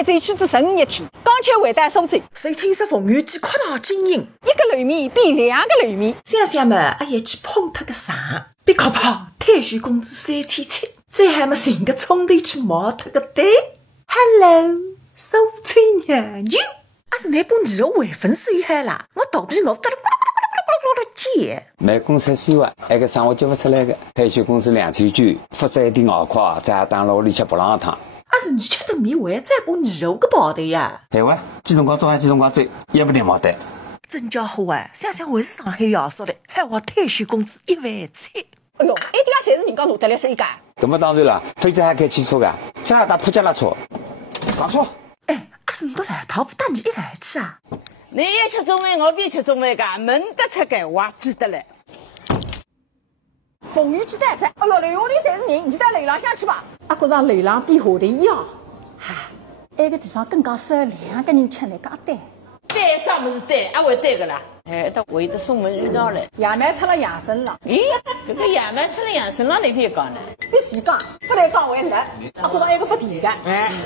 妹子妻子生日天，刚巧回到苏州，谁听说冯玉姬扩大经营，一个楼面比两个楼面。想想嘛，阿爷去碰他个啥？别靠跑，太虚工资3700，再还没寻个冲头去冒他个单。Hello， 苏州娘舅，阿是那把你的回粉水海啦，我肚皮饿得了咕噜咕噜咕噜咕噜咕噜叫。卖公司希望，那个生活叫不出来个，退休工资2900，负责一点熬垮，再当牢里吃不浪汤。阿是你吃的米还再把你肉个跑的呀？哎喂，几辰光做还几辰光走，也不定毛的。真家伙啊！想想我是上海亚说的，还我退休工资1万3。哎呦，埃点侪是人家拿得来手干。那么当然了，非洲还开汽车个，这还打普加拉车，上车。哎，阿是你都来淘不带你一来去啊？你也吃中饭，我别吃中饭噶，门得出个，我记得嘞。冯玉姬带着，哎呦，楼下里侪是人，你到楼浪向去吧。阿觉着楼浪比下头要，哈，埃个地方更加适合两个人吃那个单。单啥么子单？还会单个啦？哎，他会得送门遇到嘞。野蛮出了养生了。咦，这个野蛮出了养生了，你可以讲呢？必须讲，不但讲为热，阿觉着埃个发甜的，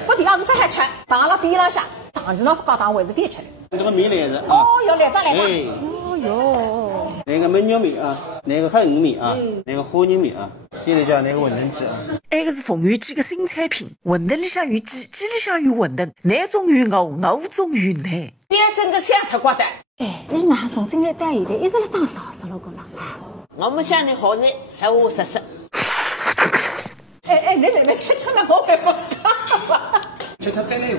发甜也是发好吃，放了边浪向，糖前浪加糖还是翻吃的。这个米来着啊！哦哟，来张来张。哦哟，那个焖肉米啊，那个黑鱼米啊，那个花仁米啊，现在叫那个馄饨鸡啊。那个是冯玉姬的新产品，馄饨里向有鸡，鸡里向有馄饨，内中有牛，牛中有奶。别整个想吃瓜的。哎，你哪从今来带现在一直来当啥子了个啦？我们乡里好人，实话实说。哎，来吃那我还不打。吃它再来。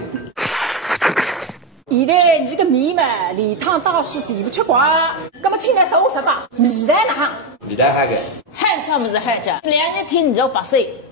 现在你个米嘛，连汤带水全部吃光，那么请来实话实讲，米蛋哪？米蛋还个？还啥么子还讲？2日天你就白水。